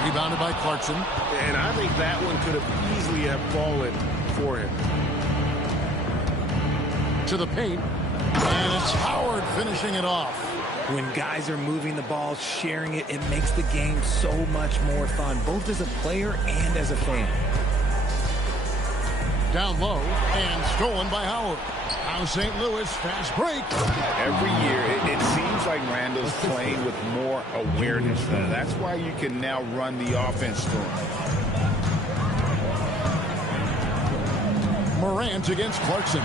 Rebounded by Clarkson. And I think that one could have easily have fallen for him. To the paint. And it's Howard finishing it off. When guys are moving the ball, sharing it, it makes the game so much more fun, both as a player and as a fan. Down low and stolen by Howard. Now St. Louis fast break. Every year, it seems like Randall's playing with more awareness. That's why you can now run the offense through him. Morant against Clarkson.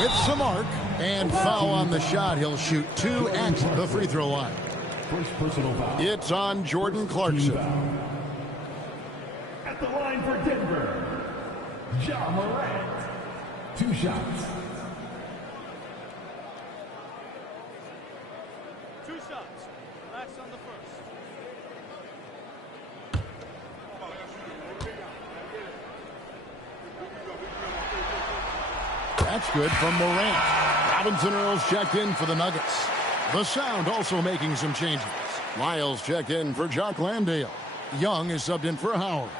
With some arc and foul on the shot. He'll shoot 2 at the free throw line. First personal foul. It's on Jordan Clarkson. At the line for Denver, Ja Morant. 2 shots. 2 shots. Relax on the first. That's good from Morant. Robinson Earls checked in for the Nuggets. The Sound also making some changes. Lyles checked in for Jock Landale. Young is subbed in for Howard.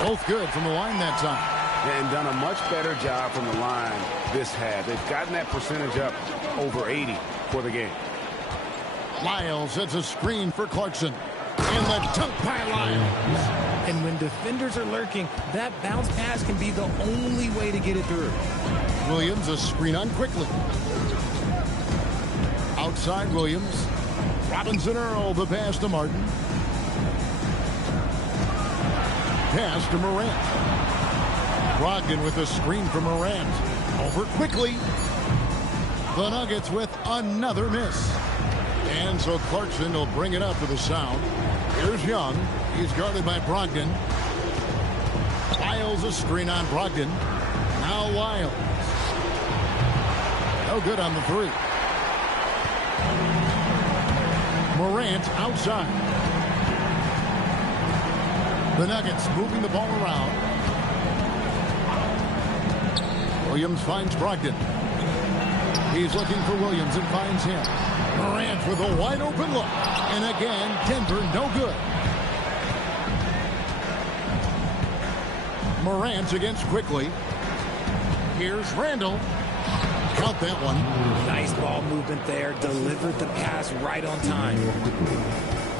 Both good from the line that time. And done a much better job from the line this half. They've gotten that percentage up over 80 for the game. Lyles sets a screen for Clarkson. And the dunk by Lyles. And when defenders are lurking, that bounce pass can be the only way to get it through. Williams a screen on quickly. Outside Williams. Robinson Earl the pass to Martin. Pass to Morant. Brogdon with a screen for Morant. Over quickly. The Nuggets with another miss. And so Clarkson will bring it up to the Sound. Here's Young. He's guarded by Brogdon. Lyles a screen on Brogdon. Now Lyles. No good on the three. Morant outside. The Nuggets moving the ball around. Williams finds Brogdon. He's looking for Williams and finds him. Morant with a wide open look. And again, Denver no good. Morant against quickly. Here's Randall. Count that one. Nice ball movement there. Delivered the pass right on time.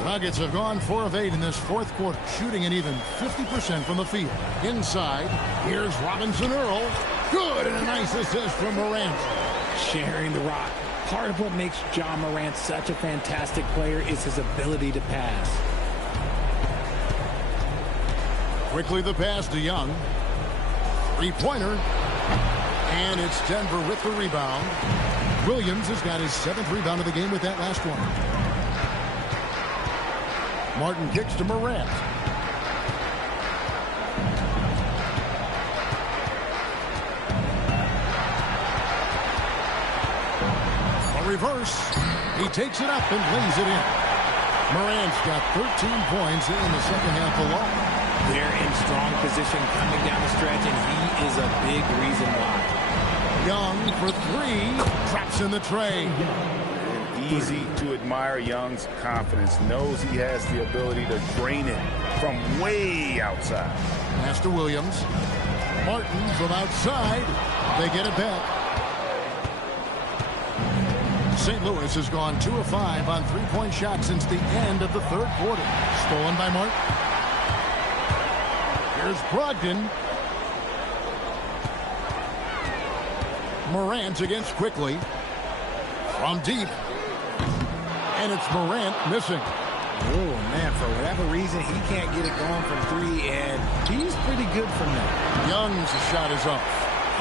Nuggets have gone 4 of 8 in this fourth quarter, shooting an even 50% from the field. Inside, here's Robinson Earl. Good, and a nice assist from Morant. Sharing the rock. Part of what makes Ja Morant such a fantastic player is his ability to pass. Quickly the pass to Young. Three-pointer. And it's Denver with the rebound. Williams has got his 7th rebound of the game with that last one. Martin kicks to Morant. A reverse. He takes it up and lays it in. Morant's got 13 points in the second half alone. They're in strong position coming down the stretch, and he is a big reason why. Young for three. Traps in the tray. Easy to admire Young's confidence. Knows he has the ability to drain it from way outside. Pass to Williams. Martin from outside. They get it back. St. Louis has gone 2 of 5 on three-point shots since the end of the third quarter. Stolen by Martin. Here's Brogdon. Morant against Quickly. From deep. And it's Morant missing. Oh, man, for whatever reason, he can't get it going from three, and he's pretty good from that. Young's shot is off.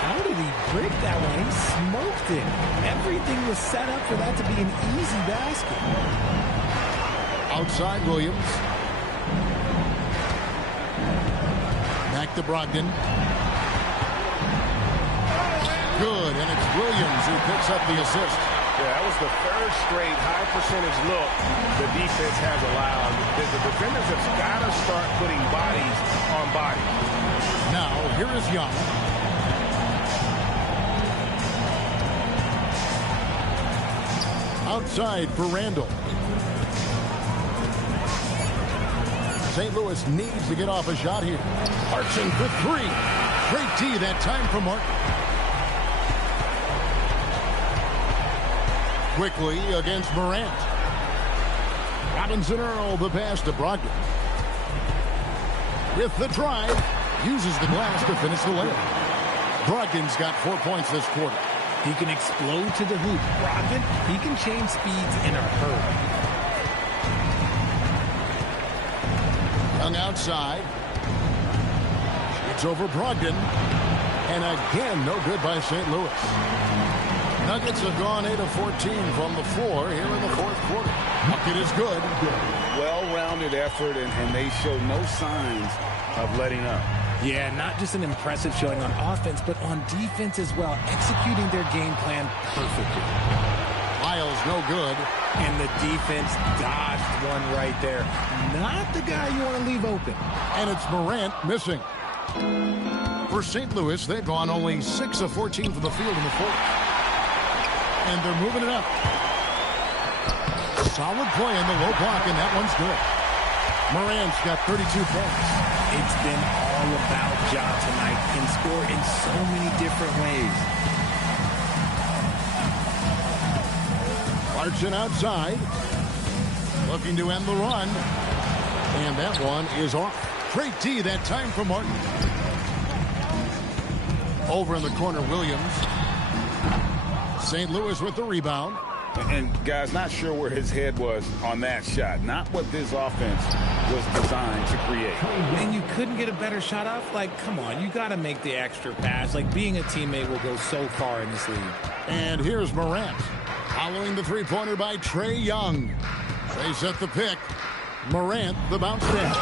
How did he break that one? He smoked it. Everything was set up for that to be an easy basket. Outside Williams. Back to Brogdon. Good, and it's Williams who picks up the assist. Yeah, that was the third straight high percentage look the defense has allowed. The defenders have got to start putting bodies on bodies. Now, here is Young. Outside for Randall. St. Louis needs to get off a shot here. Arching for three. Great D that time for Martin. Quickly against Morant. Robinson Earl, the pass to Brogdon. With the drive, uses the glass to finish the layup. Brogdon's got 4 points this quarter. He can explode to the hoop. Brogdon, he can change speeds in a hurry. Young outside. It's over Brogdon. And again, no good by St. Louis. Nuggets have gone 8 of 14 from the floor here in the fourth quarter. Bucket is good. Well-rounded effort, and they show no signs of letting up. Yeah, not just an impressive showing on offense, but on defense as well, executing their game plan perfectly. Lyles no good. And the defense dodged one right there. Not the guy you want to leave open. And it's Morant missing. For St. Louis, they've gone only 6 of 14 from the field in the fourth. And they're moving it up. Solid play in the low block, and that one's good. Morant's got 32 points. It's been all about Ja tonight. Can score in so many different ways. Clarkson outside. Looking to end the run. And that one is off. Great D that time for Martin. Over in the corner, Williams. St. Louis with the rebound. And, guys, not sure where his head was on that shot. Not what this offense was designed to create. And you couldn't get a better shot off? Like, come on, you got to make the extra pass. Like, being a teammate will go so far in this league. And here's Morant. Following the three-pointer by Trae Young. They set the pick. Morant, the bounce pass.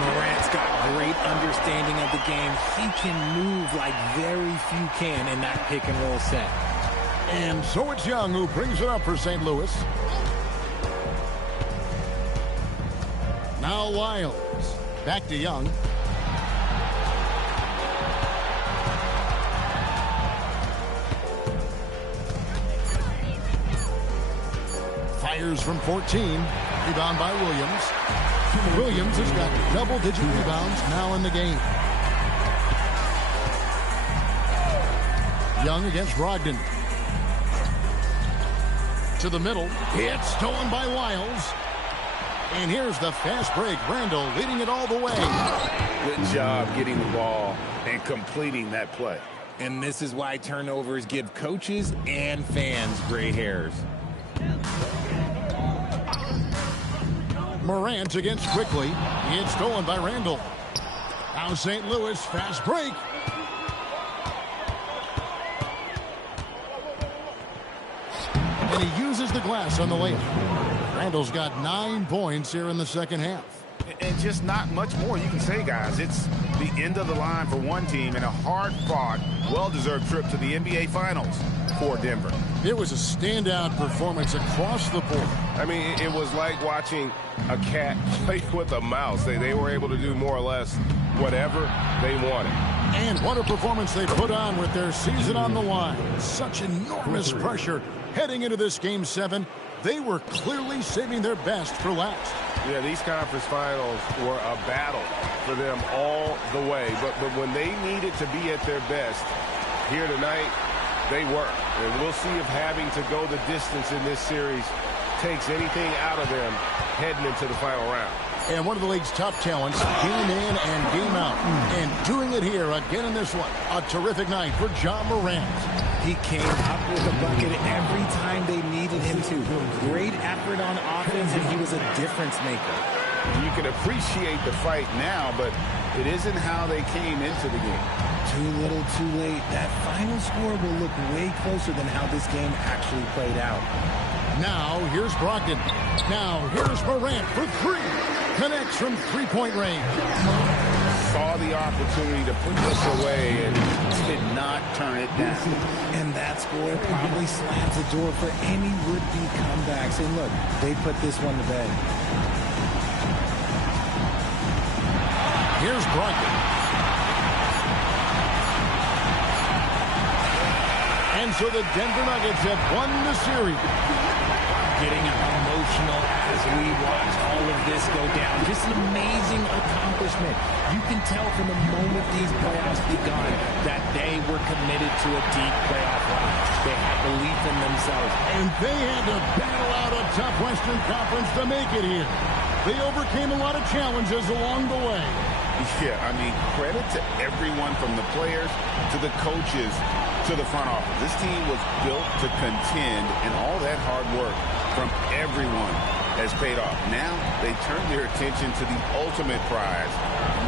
Morant's got great understanding of the game. He can move like very few can in that pick-and-roll set. And so it's Young who brings it up for St. Louis. Now Lyles. Back to Young. Fires from 14. Rebound by Williams. Williams has got double-digit rebounds now in the game. Young against Brogdon. To the middle. It's stolen by Lyles. And here's the fast break. Randall leading it all the way. Good job getting the ball and completing that play. And this is why turnovers give coaches and fans gray hairs. Morant against Quickly. It's stolen by Randall. Now St. Louis, fast break. And he uses the glass on the layup. Randall's got 9 points here in the second half. And just not much more you can say, guys. It's the end of the line for one team and a hard-fought, well-deserved trip to the NBA Finals. for Denver. It was a standout performance across the board. I mean, it was like watching a cat play with a mouse. They were able to do more or less whatever they wanted. And what a performance they put on with their season on the line. Such enormous pressure heading into this Game 7. They were clearly saving their best for last. Yeah, these conference finals were a battle for them all the way. But when they needed to be at their best here tonight, they were. And we'll see if having to go the distance in this series takes anything out of them heading into the final round. And one of the league's top talents, game in and game out. And doing it here again in this one. A terrific night for John Morant. He came up with a bucket every time they needed him to. Great effort on offense, and he was a difference maker. You can appreciate the fight now, but it isn't how they came into the game. Too little, too late. That final score will look way closer than how this game actually played out. Now, here's Brogdon. Now, here's Morant for three. Connects from three-point range. Saw the opportunity to put this away and did not turn it down. And that score probably slams the door for any would-be comebacks. And look, they put this one to bed. Here's Brogdon. And so the Denver Nuggets have won the series. Getting emotional as we watch all of this go down. Just an amazing accomplishment. You can tell from the moment these playoffs begun that they were committed to a deep playoff run. They had belief in themselves. And they had to battle out a tough Western Conference to make it here. They overcame a lot of challenges along the way. Yeah, I mean, credit to everyone from the players to the coaches to the front office. This team was built to contend, and all that hard work from everyone has paid off. Now they turn their attention to the ultimate prize,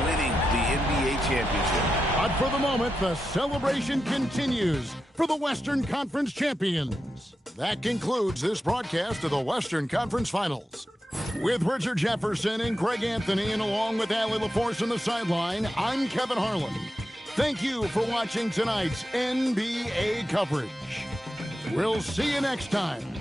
winning the NBA championship. But for the moment, the celebration continues for the Western Conference champions. That concludes this broadcast of the Western Conference Finals. With Richard Jefferson and Greg Anthony, and along with Allie LaForce on the sideline, I'm Kevin Harlan. Thank you for watching tonight's NBA coverage. We'll see you next time